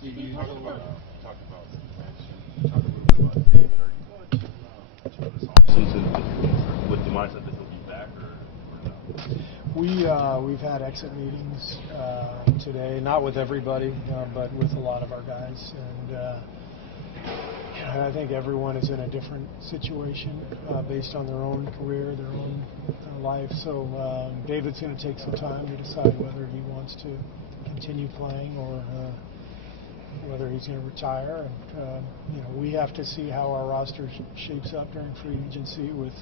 You talked about you talked a little bit about David. Are you going to this offseason with the mindset that he'll be back, or no? We've had exit meetings today, not with everybody, but with a lot of our guys, and I think everyone is in a different situation based on their own career, their own life. So David's going to take some time to decide whether he wants to continue playing or whether he's going to retire. And we have to see how our roster shapes up during free agency with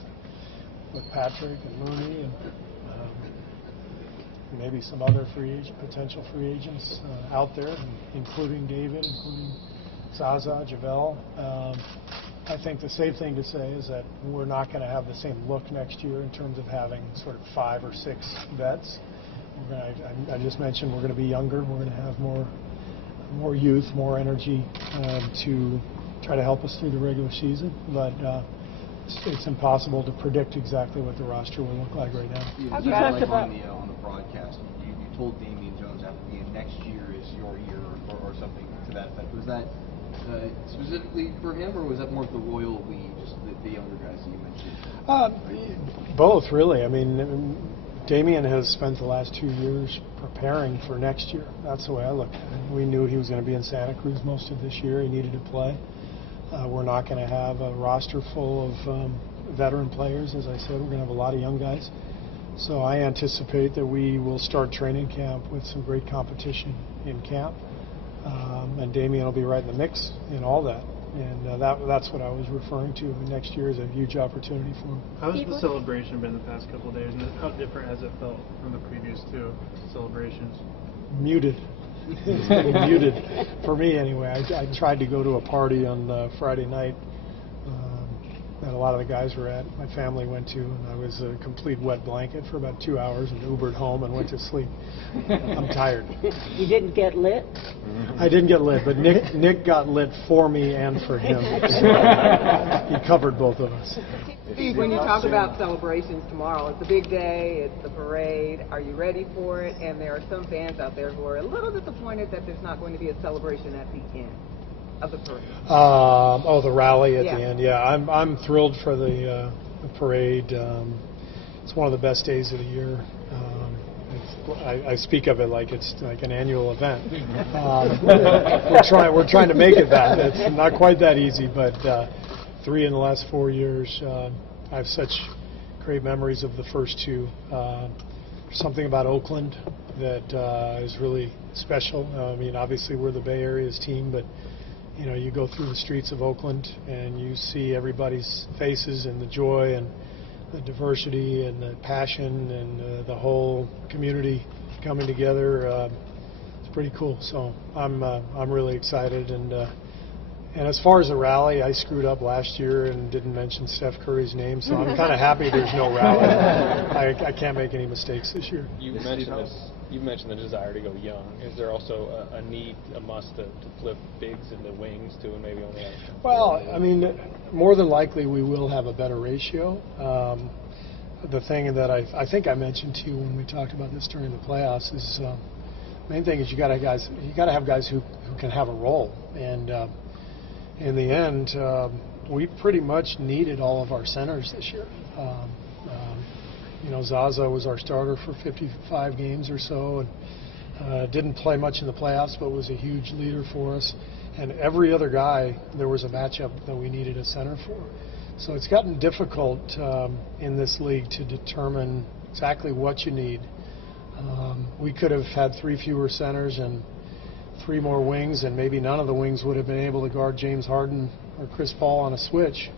Patrick and Mooney and maybe some other potential free agents out there, including David, including Zaza, JaVale. I think the safe thing to say is that we're not going to have the same look next year in terms of having sort of 5 or 6 vets. I just mentioned we're going to be younger. We're going to have more youth, more energy to try to help us through the regular season. But it's impossible to predict exactly what the roster will look like right now. You talked about on the broadcast. You told Damian Jones after the game next year is your year or something to that effect. Was that specifically for him, or was that more of the Royal League, just the younger guys that you mentioned? Both, really. I mean, Damian has spent the last 2 years preparing for next year. That's the way I look at it. We knew he was going to be in Santa Cruz most of this year. He needed to play. We're not going to have a roster full of veteran players. As I said, we're going to have a lot of young guys. So I anticipate that we will start training camp with some great competition in camp. And Damian will be right in the mix in all that. And that's what I was referring to. Next year is a huge opportunity for him. How has the celebration been the past couple of days, and how different has it felt from the previous 2 celebrations? Muted. It's been muted for me anyway. I tried to go to a party on Friday night that a lot of the guys were at. My family went to, and I was a complete wet blanket for about 2 hours and Ubered home and went to sleep. I'm tired. You didn't get lit? I didn't get lit, but Nick got lit for me and for him. So he covered both of us. Steve, when you talk about celebrations tomorrow, it's a big day, it's the parade. Are you ready for it? And there are some fans out there who are a little disappointed that there's not going to be a celebration at the end of the parade. The rally at the end. Yeah, I'm thrilled for the parade. It's one of the best days of the year. I speak of it like it's like an annual event. We're trying to make it that. It's not quite that easy, but 3 in the last 4 years. I have such great memories of the first 2. Something about Oakland that is really special. I mean, obviously we're the Bay Area's team, but you go through the streets of Oakland and you see everybody's faces and the joy and the diversity and the passion and the whole community coming together. It's pretty cool. So I'm really excited. And as far as the rally, I screwed up last year and didn't mention Steph Curry's name, so I'm kind of happy there's no rally. I can't make any mistakes this year. You mentioned the desire to go young. Is there also a need, a must to flip bigs into wings too, and maybe only have? Well, I mean, more than likely we will have a better ratio. The thing that I think I mentioned to you when we talked about this during the playoffs is main thing is you got to have guys who can have a role. And in the end, we pretty much needed all of our centers this year. Zaza was our starter for 55 games or so, and didn't play much in the playoffs, but was a huge leader for us. And every other guy, there was a matchup that we needed a center for. So it's gotten difficult in this league to determine exactly what you need. We could have had 3 fewer centers and 3 more wings, and maybe none of the wings would have been able to guard James Harden or Chris Paul on a switch,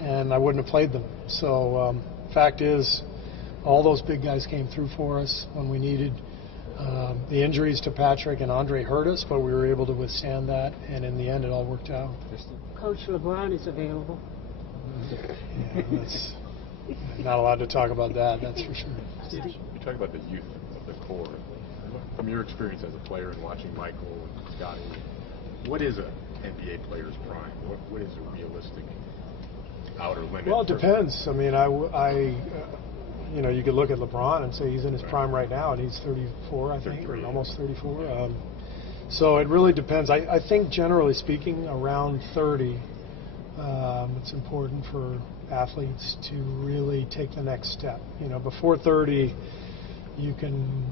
and I wouldn't have played them. So fact is, all those big guys came through for us when we needed. The injuries to Patrick and Andre hurt us, but we were able to withstand that, and in the end it all worked out. Coach LeBron is available. Yeah, that's not allowed to talk about that, that's for sure. You talk about the youth of the core. From your experience as a player and watching Michael and Scottie, what is an NBA player's prime? What is a realistic outer limit? Well, it depends. I mean, you could look at LeBron and say he's in his prime right now, and he's 34, I think, or almost 34. So it really depends. I think generally speaking, around 30, it's important for athletes to really take the next step. You know, before 30, you can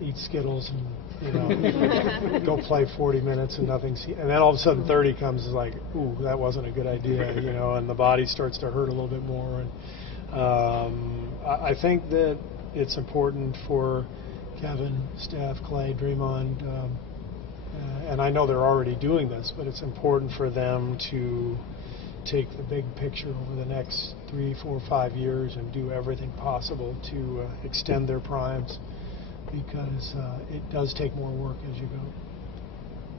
eat Skittles and, you know, go play 40 minutes and nothing. And then all of a sudden 30 comes, is like, ooh, that wasn't a good idea, you know, and the body starts to hurt a little bit more. And I think that it's important for Kevin, Steph, Clay, Draymond, and I know they're already doing this, but it's important for them to take the big picture over the next 3, 4, 5 years and do everything possible to extend their primes, because it does take more work as you go.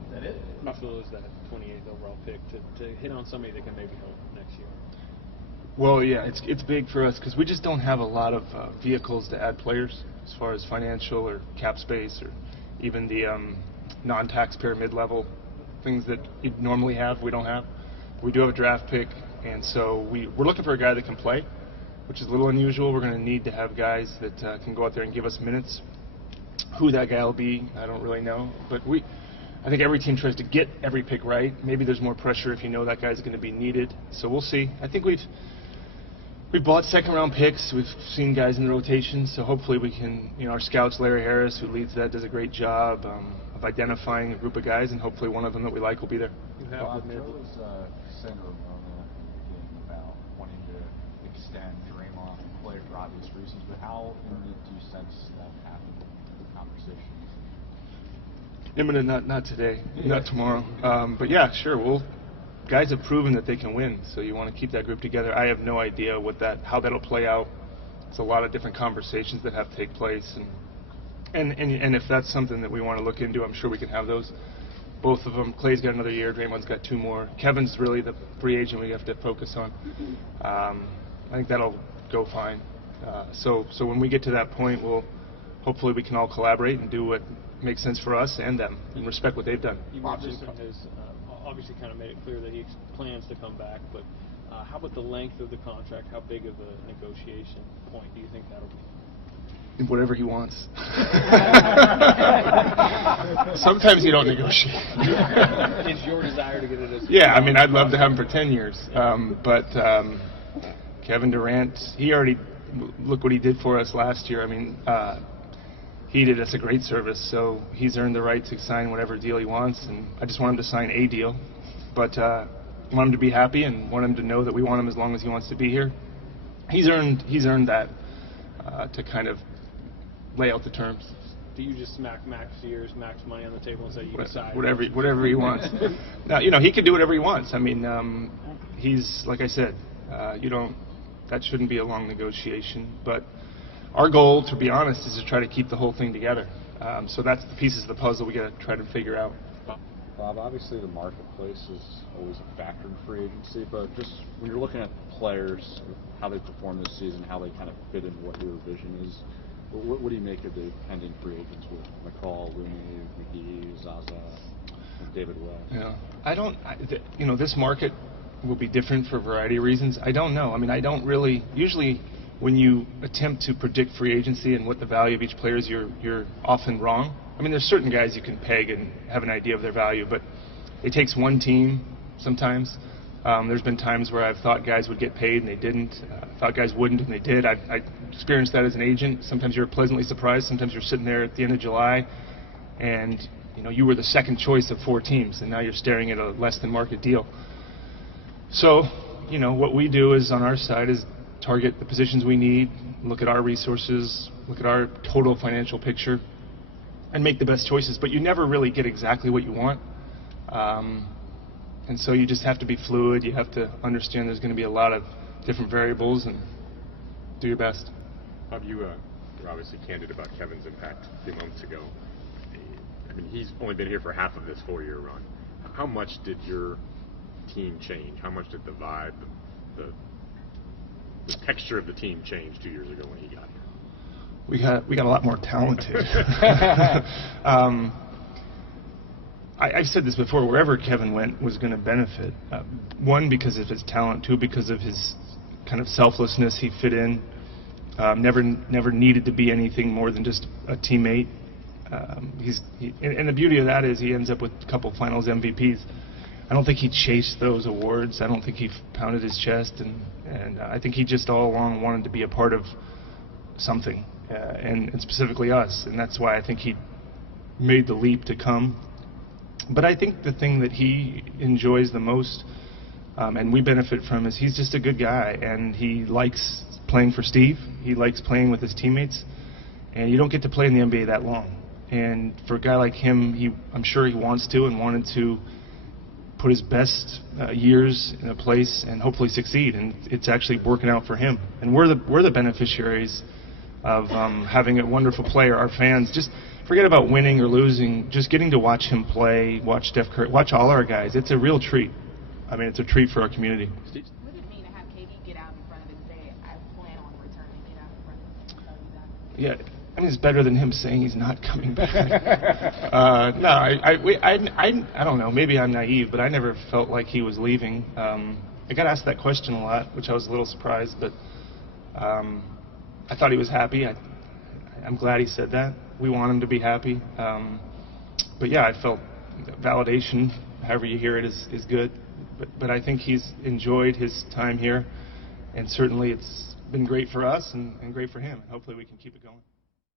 Is that it? Crucial is that 28th overall pick to hit on somebody that can maybe help next year. Well, yeah, it's big for us because we just don't have a lot of vehicles to add players as far as financial or cap space or even the non-taxpayer mid-level things that you'd normally have. We don't have. We do have a draft pick, and so we're looking for a guy that can play, which is a little unusual. We're going to need to have guys that can go out there and give us minutes. Who that guy will be, I don't really know, but I think every team tries to get every pick right. Maybe there's more pressure if you know that guy's going to be needed. So we'll see. I think we've bought second-round picks. We've seen guys in the rotation, so hopefully we can. You know, our scouts, Larry Harris, who leads that, does a great job of identifying a group of guys, and hopefully one of them that we like will be there. Bob, Joe was saying earlier in the game about wanting to extend Draymond and Clay for obvious reasons, but how imminent do you sense that happening in the conversations? Imminent, not today, not tomorrow. But yeah, sure. Guys have proven that they can win, so you want to keep that group together. I have no idea how that'll play out. It's a lot of different conversations that have to take place, and if that's something that we want to look into, I'm sure we can have those. Both of them. Clay's got another year. Draymond's got 2 more. Kevin's really the free agent we have to focus on. I think that'll go fine. So when we get to that point, hopefully we can all collaborate and do what makes sense for us and them and respect what they've done. You mentioned has obviously kind of made it clear that he plans to come back, but how about the length of the contract? How big of a negotiation point do you think that'll be? Whatever he wants. Sometimes you don't negotiate. It's your desire to get it as... Yeah, I mean, I'd love to have him for 10 years. But Kevin Durant, look what he did for us last year. I mean, he did us a great service, so he's earned the right to sign whatever deal he wants, and I just want him to sign a deal. But want him to be happy and want him to know that we want him as long as he wants to be here. He's earned that to kind of lay out the terms. Do you just smack max years, max money on the table and say you decide? Whatever he wants. Now, you know, he can do whatever he wants. I mean, he's, like I said, that shouldn't be a long negotiation. But our goal, to be honest, is to try to keep the whole thing together. So that's the pieces of the puzzle we got to try to figure out. Bob, obviously the marketplace is always a factor in free agency, but just when you're looking at players, how they perform this season, how they kind of fit in what your vision is, what do you make of the pending free agents with McCall, Looney, McGee, Zaza, and David West? Yeah, this market will be different for a variety of reasons. I don't know. I mean, I don't really. Usually, when you attempt to predict free agency and what the value of each player is, you're often wrong. I mean, there's certain guys you can peg and have an idea of their value, but it takes one team sometimes. There's been times where I've thought guys would get paid and they didn't. Thought guys wouldn't and they did. I experienced that as an agent. Sometimes you're pleasantly surprised. Sometimes you're sitting there at the end of July and you were the second choice of 4 teams and now you're staring at a less than market deal. So, what we do is on our side is target the positions we need, look at our resources, look at our total financial picture, and make the best choices. But you never really get exactly what you want. And so you just have to be fluid. You have to understand there's going to be a lot of different variables and do your best. Bob, you were obviously candid about Kevin's impact a few months ago. I mean, he's only been here for half of this 4-year run. How much did your team change? How much did the vibe, the texture of the team change 2 years ago when he got here? We got a lot more talented. I've said this before, wherever Kevin went was going to benefit. 1, because of his talent, 2, because of his kind of selflessness. He fit in, never needed to be anything more than just a teammate. And the beauty of that is he ends up with a couple Finals MVPs. I don't think he chased those awards. I don't think he pounded his chest, and I think he just all along wanted to be a part of something, and specifically us, and that's why I think he made the leap to come. But I think the thing that he enjoys the most, and we benefit from, is he's just a good guy, and he likes playing for Steve. He likes playing with his teammates, and you don't get to play in the NBA that long. And for a guy like him, I'm sure he wants to and wanted to put his best years in a place and hopefully succeed. And it's actually working out for him. And we're the beneficiaries of having a wonderful player. Our fans, just forget about winning or losing. Just getting to watch him play, watch Steph Curry, watch all our guys. It's a real treat. I mean, it's a treat for our community. What did it mean to have KD get out in front of it and say, I plan on returning, get out in front of it and tell you that? Yeah, I mean, it's better than him saying he's not coming back. No, I don't know. Maybe I'm naive, but I never felt like he was leaving. I got asked that question a lot, which I was a little surprised, but I thought he was happy. I'm glad he said that. We want him to be happy. But yeah, I felt validation, however you hear it, is good. But I think he's enjoyed his time here, and certainly it's been great for us and great for him. Hopefully we can keep it going.